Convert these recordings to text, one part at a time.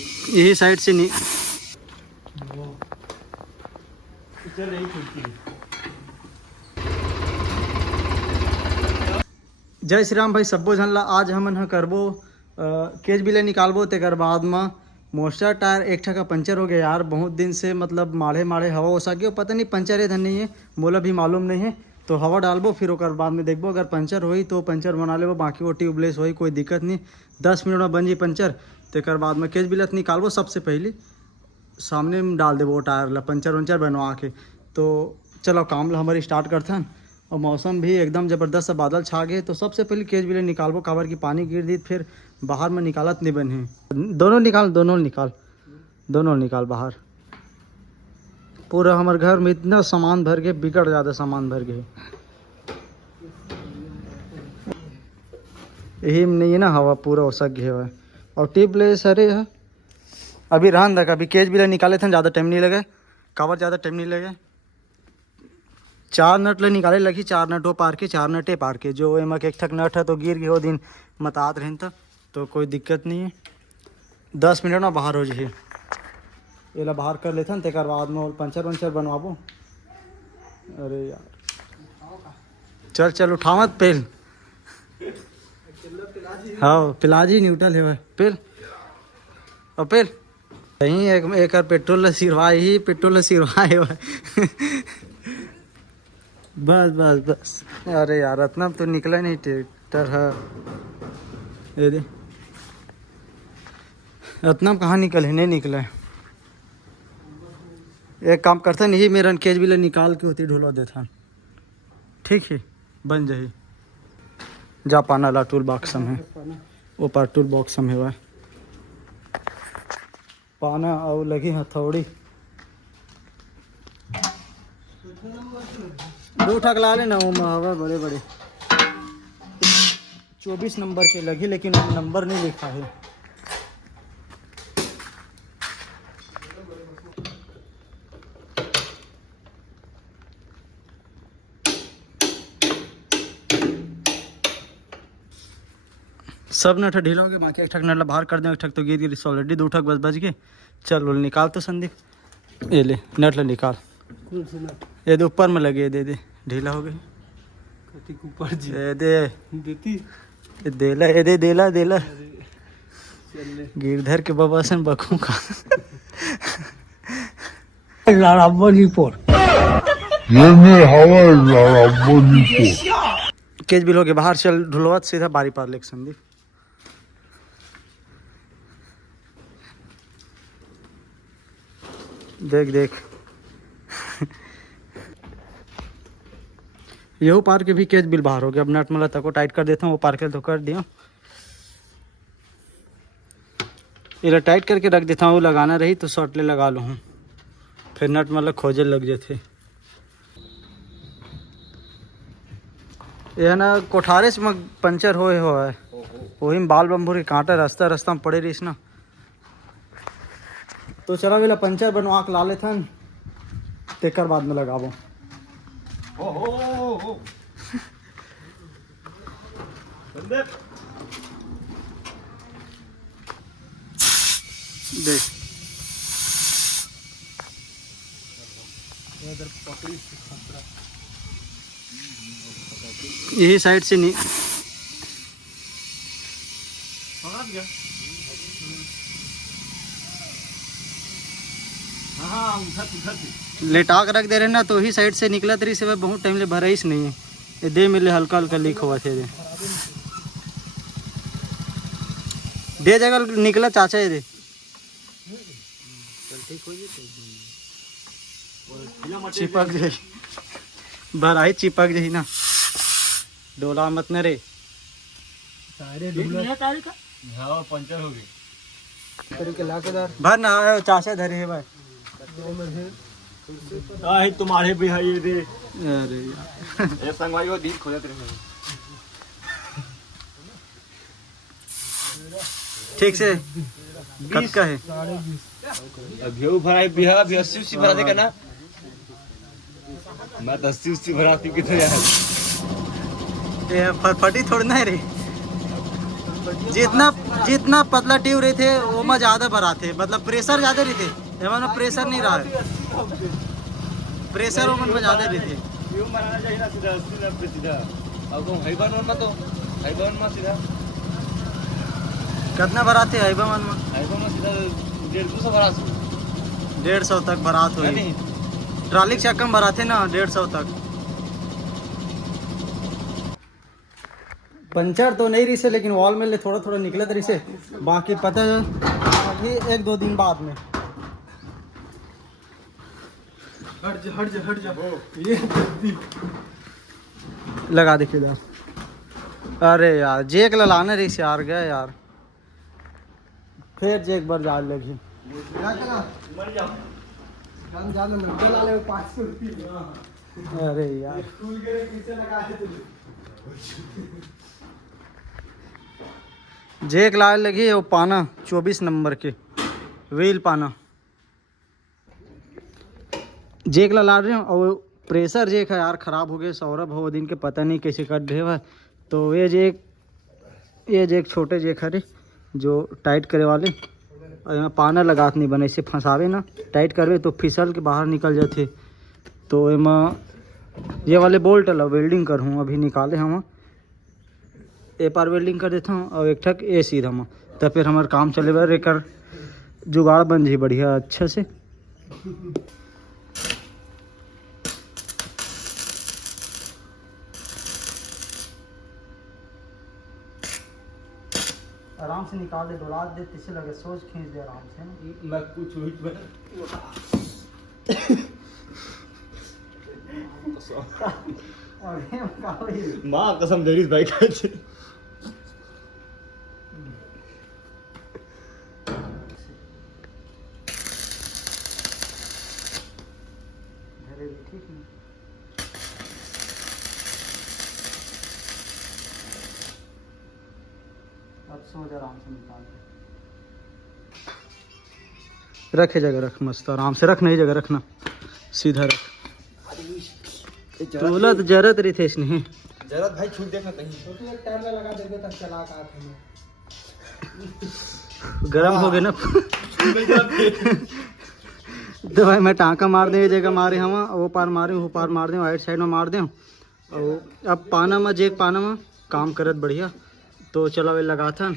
यही साइड से नहीं। जय श्री राम भाई सबो झन ला। आज हमन ह करबो केज बिले निकालबो तेकर बाद में मोस्टर टायर एक ठा का पंचर हो गया यार। बहुत दिन से मतलब माढ़े माढ़े हवा हो सके पता नहीं पंचर है धन नहीं है, मोला भी मालूम नहीं है। तो हवा डालबो फिर ओकर बाद में देखबो अगर पंचर होई तो पंचर बना लेबो, बाकी वो ट्यूबलेस होई कोई दिक्कत नहीं। 10 मिनट में बन जी पंचर। तेकर बाद में केज बिलत निकालबो, सबसे पहले सामने में डाल देबो टायर ला पंचर वंचर बनवा के। तो चलो काम ला हमारी स्टार्ट करते हैं। और मौसम भी एकदम ज़बरदस्त सा बादल छा गए। तो सबसे पहले केज बिले निकालबो, काबर की पानी गिर दी फिर बाहर में निकालत नहीं बने। दोनों निकाल दोनों निकाल बाहर। पूरा हमारे घर में इतना सामान भर के, बिगड़ ज़्यादा सामान भर गए। यही में नहीं है ना, हवा पूरा हो सक गया है। और ट्यूबलेस अरे है अभी रहन तक, अभी केज बिले निकाले थे, ज़्यादा टाइम नहीं लगे। काबर ज़्यादा टाइम नहीं लगे, 4 नट ले निकाले लगी। 4 नट वो पार के 4 नटे पार के। जो एमक एक ठक नट है तो गिर गए वो दिन मतात रहन था, तो कोई दिक्कत नहीं है। 10 मिनट में बाहर हो जाए। ये ला बाहर कर लेते हैं, तेकर बाद में पंचर वंचर बनवाबो। अरे यार चल चल उठावत पेल। हाँ पिलाजी न्यूट्रल है पेल और पेल यहीं एक पेट्रोल सिरवा ही पेट्रोल सिरवा है बस बस बस। अरे यार इतना तो निकला नहीं ट्रैक्टर है। ये दे इतना कहाँ निकल है, नहीं निकला है। एक काम करते हैं, नहीं मेरा केज बिले निकाल के होती ढुला देता। ठीक है बन जाए। जा पाना ला टूल बॉक्स में है, वो पर टूल बॉक्स में है पाना और लगी हथौड़ी। 2 ठक ला लेना वो हवा बड़े बड़े। 24 नंबर के लगी लेकिन नंबर नहीं लिखा है। सब नट ढीला हो गया, बाकी एक ठक नट बाहर कर दें। एक ठक तो गिर गिर ऑलरेडी 2 ठक बच गए। चल बोल निकाल तो संदीप। ये ले नट ला निकाल। ये दे ऊपर में लगे, दे दे ढीला हो गई। ऊपर दे देती देला, ये दे देला देला गिरधर के बाबा सन बखू का केज बिल हो गए बाहर। चल ढुलवत सीधा बारी पार लेक संदीप। देख देख यहू पार के भी केज बिल बाहर हो गया। अब नट मला तक को टाइट कर देता हूँ, वो पार के तो कर दिया। ये टाइट करके रख देता हूँ, लगाना रही तो शॉर्ट ले लगा लूँ, फिर नट मतलब खोजे लग जाते। यह ना कोठारे से पंचर होए है, वही में बाल बम्बूर के कांटा रास्ता रास्ता में पड़े रहीस ना। तो चला वेला पंचर बनवा के ला लेते, तेकर बाद में लगाबो। देख यही साइड से नहीं लेटा के रख दे रहे ना, तो ही साइड से निकला तरी से बहुत टाइम ले भराइस नहीं है। ये दे मिले हल्का हल्का लीक हुआ थे दे जगह निकला चाचा ये दे चिपक जाए भराई चिपक जाए ना। डोला मत न रे पंचर हो गई भर ना चाचा धरे है भाई। तुम्हारे भी है ये दे। अरे यार ये संगवाई वो दीप खोजा तेरे में। ठीक से कब का है अभी भराई बिहा भी 80 भरा देगा ना। मैं 80 भराती कितने यार। ये फटफटी थोड़ी ना है रे। जितना जितना पतला ट्यूब रहे थे वो में ज़्यादा भरा थे, मतलब प्रेशर ज़्यादा रही थे, एवं में प्रेशर नहीं रहा है, प्रेशर ओमन में ज़्यादा रही थे। ट्यूब बनाना चाहिए ना सीधा 80-90 सीधा। अब तो हाइबन में तो हाइबन में सीधा कितना भरा थे हाइबा में? हाइबन में सीधा 150 भरा 150 तक भरात हुई, नहीं ट्रॉली के चक्कर में भरा थे ना 150 तक। पंचर तो नहीं रही से, लेकिन वॉल में ले थोड़ा थोड़ा निकले तरी से, बाकी पता है अभी 1-2 दिन बाद में। हट जा ये लगा देखिए यार। अरे यार जेक लाने रही से यार, गया यार फिर जेक बार जा लगी। मर जाओ अरे यार जेक लाने लगी है वो पाना 24 नंबर के व्हील पाना जेक ला रहे हो। और प्रेशर जेक है यार ख़राब हो गए, सौरभ हो दिन के पता नहीं कैसे कर रहे हुआ। तो ये जेक छोटे जेक है जो टाइट करे वाले, और यहाँ पाना लगा नहीं बने, इसे फंसावे ना टाइट करवे तो फिसल के बाहर निकल जाते। तो एमा ये वाले बोल्ट ला वेल्डिंग कर हूँ, अभी निकाले हम ए पार वेल्डिंग कर देता हूँ और एक ठक ए सीधा में, तब फिर हमारा काम चले बार एक जुगाड़ बन जी बढ़िया अच्छा से। आराम से निकाल दे, डोला दे, तिसे लगे सोच खींच दे आराम से। मैं कुछ हुई माँ कसम दे रही भाई का अब सोच आराम से निकाल दे, रखे जगह रख, मस्त आराम से रख, नई जगह रखना, सीधा रख। तोला तो जरूरत रही थे इसने, जरूरत भाई छूट देखा कहीं छोटी एक टाइम में लगा देंगे तब चला का गरम हो गए ना। तो भाई मैं टाँका मार दे जगह मारे हम, वो पार मारे वो पार मार दें, राइट साइड में मार दें। और अब पाना में जेक पाना में काम करत बढ़िया। तो चलो वे लगा था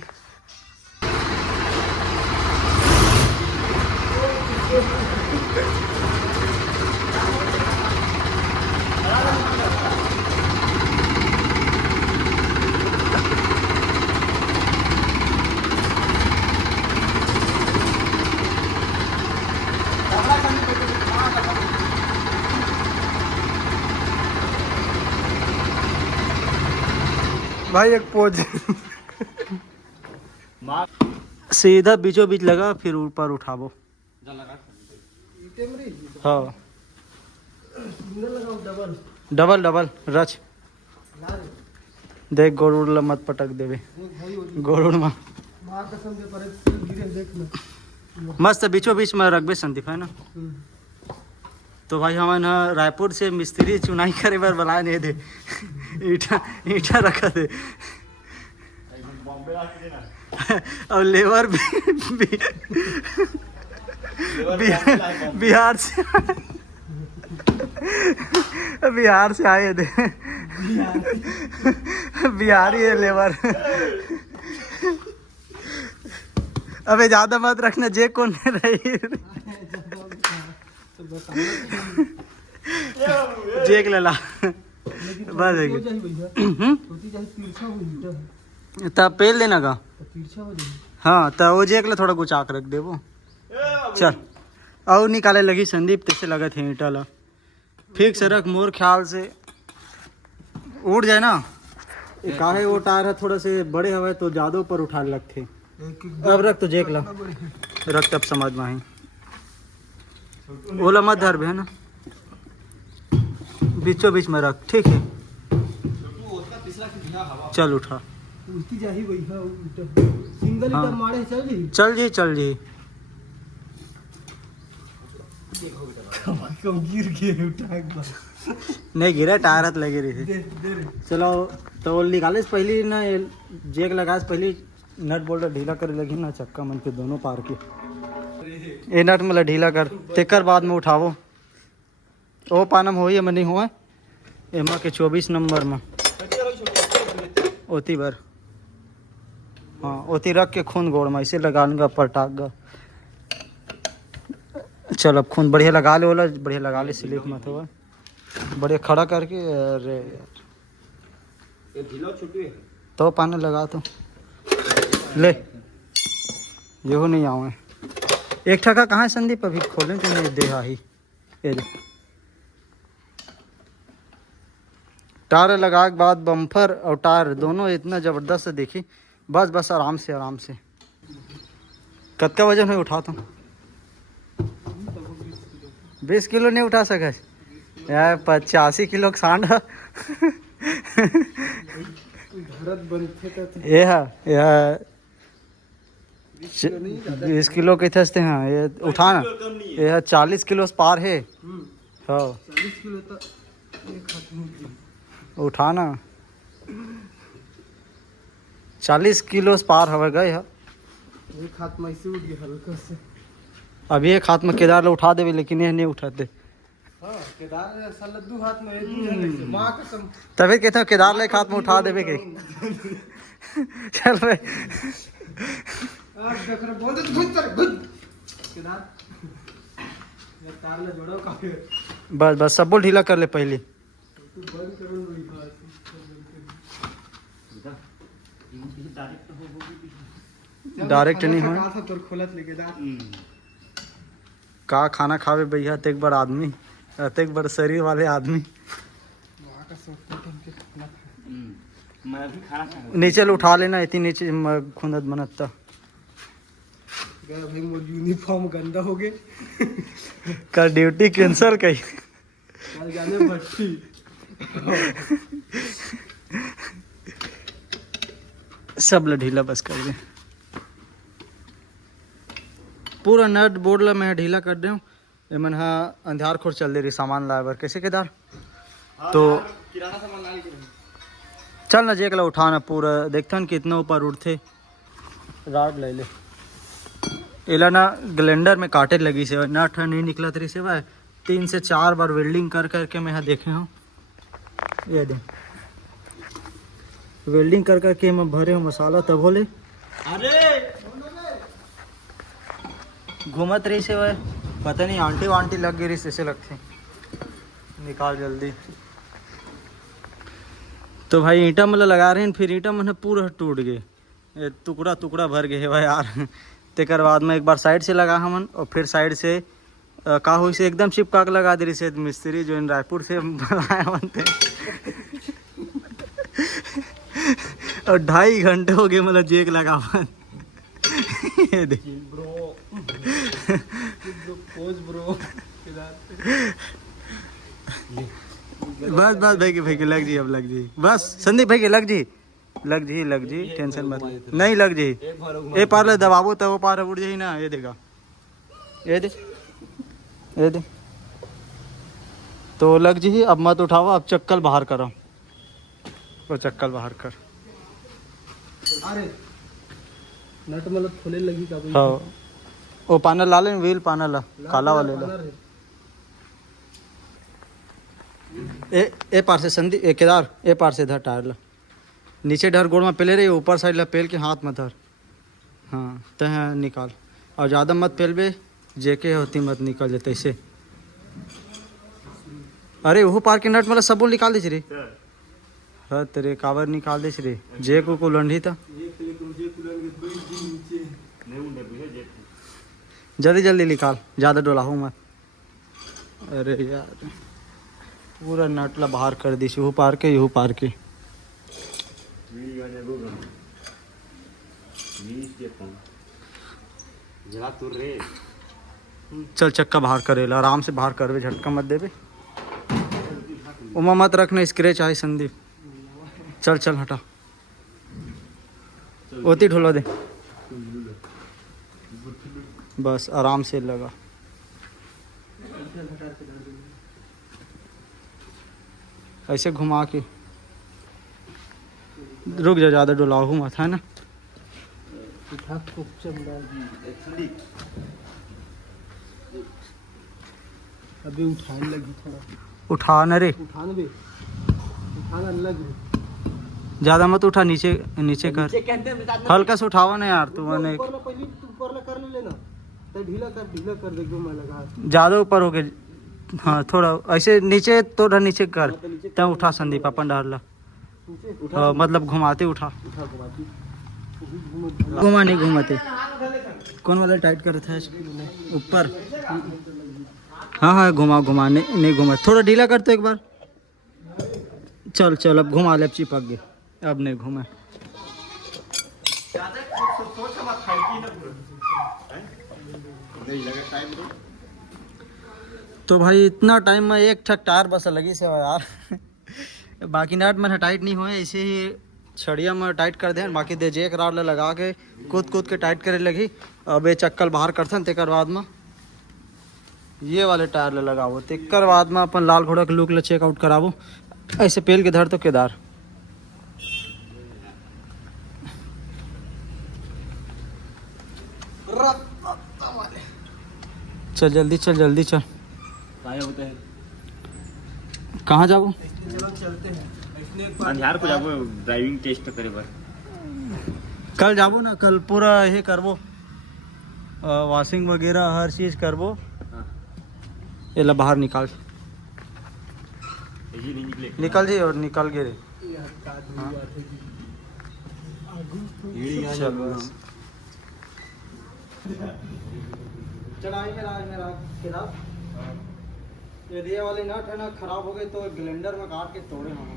भाई एक पोज सीधा बीचों बीच लगा, फिर ऊपर उठाबो। हाँ डबल डबल रच देख, गोड़ उड़ मत पटक देवे, गोड़ उड़ में मस्त बीचों बीच में रखबे संदीप है ना। तो भाई हम ना रायपुर से मिस्त्री चुनाई करे बार बुलाए नहीं दे, ईटा रखा थे और लेबर भी बिहार से आए थे, बिहारी है लेबर। अबे ज्यादा मत रखना, जे कौन रही जेक लला बस तब पेल देना का। हाँ तो वो जेक ला थोड़ा गुचाक रख दे वो। चल और निकाले लगी संदीप, तैसे लगा थे ईटा ला ठीक से रख, मोर ख्याल से उड़ जाए ना। काहे वो टायर है थोड़ा से बड़े हवे तो ज्यादा ऊपर उठा लगते। अब रख तो जेक ला रख, तब समझ में आई। ओला मत धर है ना, बीचों बीच में रख, ठीक है। चल उठा, सिंगल हाँ। मारे चल जी चल जी चल जी। गिर गए उठा एक बार नहीं गिरा, टायर हाथ लगे रही थी। चलो तो निकाले से पहले ना जेक लगा से पहले नट बोल्ट ढीला करे लगी ना चक्का मन के दोनों पार के ये नट मतलब ढीला कर तेकर बाद में उठावो ओ पानम हो मन नहीं हुआ एमा के 24 नंबर में ओती भर हाँ ओती रख के खून गोड़ में ऐसे लगाऊंगा पटाक गा चल अब खून बढ़िया लगा ले बोला बढ़िया लगा ले स्लिप मत हुआ बढ़िया खड़ा करके अरे यार ये ढीला छुट्टी है तो पानी लगा तो ले यो नहीं आऊँ एक ठका कहाँ है संदीप अभी खोलें तो नहीं दे ही ये दे टायर लगा के बाद बम्फर और टायर दोनों इतना ज़बरदस्त देखी बस बस आराम से कत्का वजन में उठा तो 20 किलो नहीं उठा सका यार 85 किलो का सांडा यह 20 किलो के थे हाँ ये उठाना यह 40 किलो से पार है हाँ 40 किलो तो एक हाथ में उठाना 40 किलो से पार हवे गए है एक हाथ में ऐसे उठ गया हल्का से अभी एक हाथ में केदार लो उठा देवे लेकिन ये नहीं उठाते हाँ केदार साला दो हाथ में एक माँ कसम तभी कहता हूँ केदार ले एक हाथ में उठा देवे के चल रहे आप देख रहे बोल दे तो घुस कर घुस केदार ये तार ले जोड़ो काफी बस बस सब बोल ढीला कर ले पहले तू बंद करो वही बात डायरेक्ट नहीं हो कहा था तोर खोलत ले केदार का खाना खावे भैया एक बार आदमी एक बार शरीर वाले आदमी माँ कसम के खाना मैं भी खाना खाऊंगा नीचे ले उठा लेना इतनी नीचे खुंदत बनता गया भाई मोर यूनिफॉर्म गंदा हो गए का ड्यूटी कैंसिल कही कल जाने भट्टी सब ल ढीला बस कर दे पूरा नट बोर्ड ला मैं ढीला कर दूँ मन हा अंधार खोर चल दे रही सामान लाए बर कैसे केदार तो किराना सामान ला लीजिए चल ना जेकला उठाना पूरा देखता न कितना ऊपर उठते राड ले ले एला ना ग्लेंडर में काटे लगी से नट नहीं निकला तरी से भाई 3 से 4 बार वेल्डिंग कर करके मैं यहाँ देखे हूँ ये दे वेल्डिंग कर करके मैं भरे हूँ मसाला तब बोले अरे घूमत रही से वह पता नहीं आंटी वांटी लग गई रही से लगती निकाल जल्दी तो भाई ईंटा मतलब लगा रहे हैं फिर ईंटा मैंने पूरा टूट गए टुकड़ा टुकड़ा भर गए भाई यार तेकर बाद में एक बार साइड से लगा हमन और फिर साइड से का हुई से एकदम चिपका के लगा दे रही से मिस्त्री जो इन रायपुर से बनाया बनते और 2.5 घंटे हो गए मतलब जेक लगा हुआ ये देखिए ब्रो पोज ब्रो बस बस भाई के लग जी अब लग जी बस संदीप भाई के लग जी टेंशन मत नहीं लग जी ये पार ले दबावो तो वो पार उड़ जाए ना ये देगा ये दे तो लग जी अब मत उठाओ अब चक्कल बाहर करो वो चक्कल बाहर कर अरे नट मतलब खोले लगी का भाई हाँ वो पानल ला ले व्हील पानल ला काला वाले ला ए पार से संदीप ए केदार ए पार से धर टायर ला नीचे डर गोड़ में पेले रही ऊपर साइड ला पेल के हाथ में धर हाँ तह निकाल और ज़्यादा मत पेल बे जेके होती मत निकल जाते ऐसे अरे वो पार के नट मतलब सब निकाल दे रे हाँ तेरे कावर निकाल दे रे जे को लंडी था जल्दी जल्दी निकाल ज़्यादा डोला हूँ मत अरे यार पूरा नटला बाहर कर दी यू पार के चल चक्का बाहर करेला आराम से बाहर करवे झटका मत देवे उमा मत रखना स्क्रैच आए संदीप चल हटा ओती ढोला दे बस आराम से लगा ऐसे घुमा के रुक जा ज़्यादा डोलाहू मत है ना उठा खूब चमड़ा एक्चुअली अभी उठाने लगी थोड़ा उठाना रे, उठाने भी उठाना लग ज्यादा मत उठा, नीचे नीचे कर, हल्का से उठावा ना यार तू, मैंने ऊपर में पहले तू ऊपर में कर लेना तो ढीला कर दे जो मैं लगा ज्यादा ऊपर हो गए। हाँ थोड़ा ऐसे नीचे, थोड़ा नीचे कर, तब उठा संदीप अपन डाल ला। नीचे हाँ, मतलब घुमाते उठा, उठा घुमाती घुमा नहीं घुमाते। कौन वाला टाइट कर रहा था ऊपर? हाँ हाँ घुमा घुमा, नहीं घुमा, थोड़ा ढीला कर तो एक बार। चल चल अब घुमा ले, अब चिपक गए, अब नहीं घुमा। तो भाई इतना टाइम में एक ठक टायर बस लगी से यार बाकी नट में टाइट नहीं हुए, ऐसे ही छड़िया में टाइट कर दे, बाकी दे जेक राड लगा के कूद कूद के टाइट करे लगी। अब ये चक्कल बाहर करथन, तेकर बाद में ये वाले टायर लगाओ, तेकर बाद में अपन लाल घोड़ा के लुक ले चेकआउट कराबो। ऐसे पेल के धर तो केदार चल जल्दी चल, जल्दी चल। काय होता है कहाँ जाबो? चलो चलते हैं अंधार को जाबो ड्राइविंग टेस्ट करे बर। कल जाबो ना, कल पूरा ये करबो, वॉशिंग वगैरह हर चीज़ करबो। ये ला बाहर निकाल, ये नहीं निकले निकल जी, और निकल गए रे। चल बस चढ़ाई मेरा किताब, यदि ये वाले नट है ना खराब हो गए तो ग्लेंडर में काट के तोड़े हम।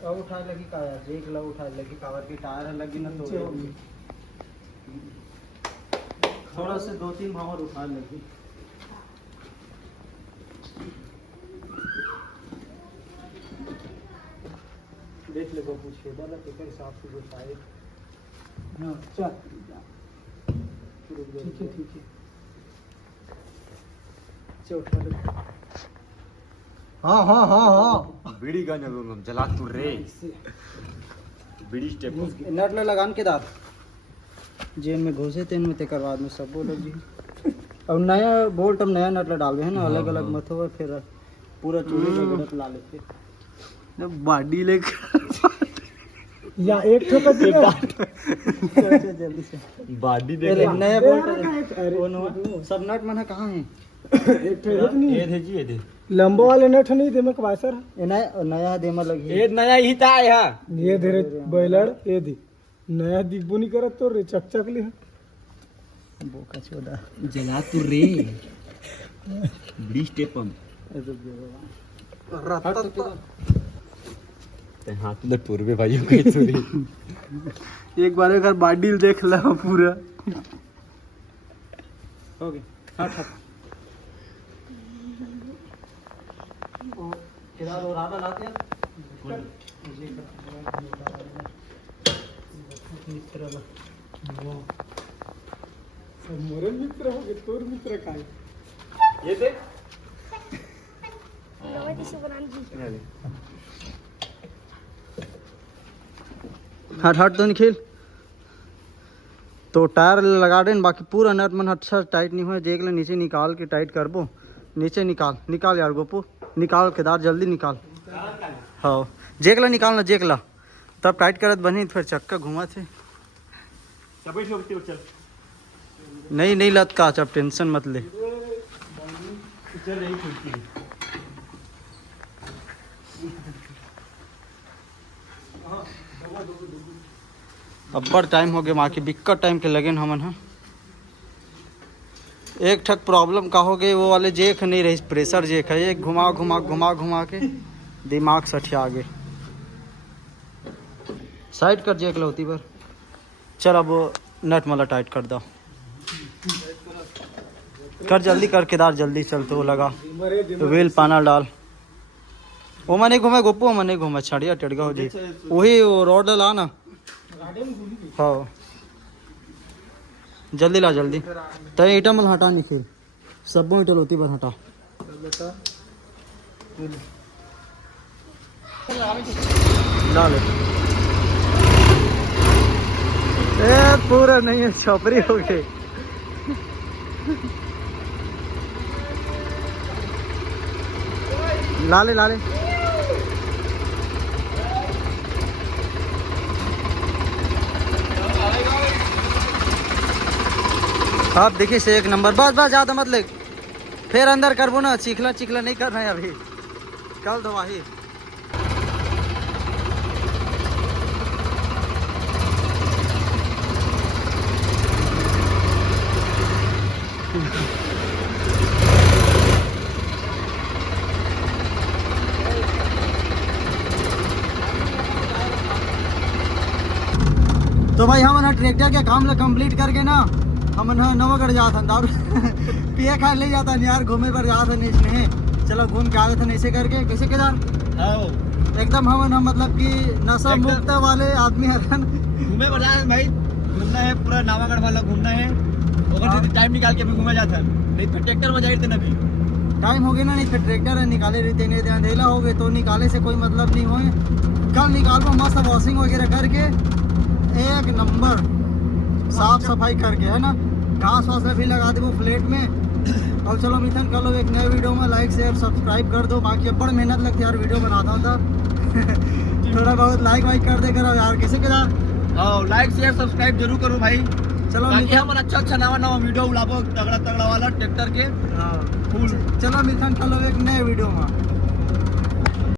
अब उठाए लगी का यार, देख लो उठाए लगी, कावर की टायर लगी ना तो थोड़ा से 2-3 भावर उठाए लगी। देख ले बाबू, छेदा ला के हिसाब से जो पाए। हाँ चल ठीक है ठीक है, चल उठा ले। हाँ हाँ हाँ हाँ बीड़ी का जला तू रे, बीड़ी स्टेप नट ला लगान के दार जेब में घुसे तेन में तेकर बाद में सब बोलो जी। अब नया बोल्ट, अब नया नट ला डालबे है ना, अलग अलग मत हो, फिर पूरा चूड़ी का गड़त ला लेते बॉडी ले या एक ठोका दिया जल्दी से बॉडी ले नया बोल्ट। सब नट मन कहाँ है? एक ठोक नहीं ये थे जी, ये थे लंबो वाले नट नहीं दे में वाइसर ये नया नया देमा लगी ये नया ही था यहाँ। ये धीरे बैलड़ ये दी नया दिखबो नहीं करत तो रे चक ले बोका चोदा जला तू रे, बीड़ी स्टेप हम हाथ में पूर्वे भाइयों के चोरी एक बार अगर बॉडी देख ला पूरा हो गया। हट हट किधर और आधा लाते हैं मित्र मोरे मित्र हो गए, तोर मित्र का ये देख हट हट तो निखिल, तो टायर लगा दें, बाकी पूरा नट मन अच्छा टाइट नहीं हुआ, देख ले नीचे निकाल के टाइट करबो। नीचे निकाल निकाल यार गोपू, निकाल केदार जल्दी निकाल। हाँ जेक ला निकालना, जेक ला तब टाइट करत बनी, फिर चक्का घुमा थे। चल नहीं नहीं लत का, अब टेंशन मत ले। चल यही खुलती है। अब्बर टाइम हो गया, माँ की बिक्कट टाइम के लगे हमन। हाँ एक ठक प्रॉब्लम का हो गई, वो वाले जेक नहीं रही, प्रेशर जेक है, एक घुमा घुमा घुमा घुमा के दिमाग सठिया आगे। साइड कर जेक लौती पर, चल अब नट मला टाइट कर दो, कर जल्दी कर केदार, जल्दी चल तो लगा व्हील पाना डाल। वो मैं नहीं घूमे गोपू, मैं नहीं घूमे, छड़िया टेड़गा हो जी, वही रोड ला ना। हाँ जल्दी ला जल्दी, तो ईटा मल हटा निखिल, सब ईटा होती बस हटा। बेटा डाल ए पूरा नहीं है छपरी हो गई लाले लाले आप देखिए से एक नंबर बस बस ज्यादा मत ले फिर अंदर करबो ना चिखला चिखला नहीं करना है अभी कल धोवाही तो भाई हम ट्रैक्टर के काम कंप्लीट करके ना हम नवागढ़ जाता दारू पिए खा ले जाता यार घूमे पर जाता नहीं इसमें चलो घूम के आए थे ऐसे करके कैसे केदार एकदम हम मतलब कि नशा मुक्त वाले आदमी है घूमे पर जाए भाई घूमना है पूरा नवागढ़ वाला घूमना है अगर टाइम निकाल के भी घूमे जाता है नहीं फिर ट्रैक्टर में जाए थे ना भी टाइम हो गया ना नहीं फिर ट्रैक्टर निकाले रहते नहीं अंधेला हो गए तो निकाले से कोई मतलब नहीं हो कल निकालो मस्त वॉशिंग वगैरह करके एक नंबर साफ सफाई करके है ना घास वास भी लगा दे वो फ्लेट में और चलो मिथन कर लो एक नए वीडियो में लाइक शेयर सब्सक्राइब कर दो बाकी बड़ मेहनत लगती है यार वीडियो बनाता था थोड़ा बहुत लाइक वाइक कर दे करो यार कैसे करा लाइक शेयर सब्सक्राइब जरूर करो भाई चलो हम अच्छा नवा वीडियो उड़ाबो तगड़ा वाला ट्रैक्टर के चलो मिथन कर लो एक नए वीडियो में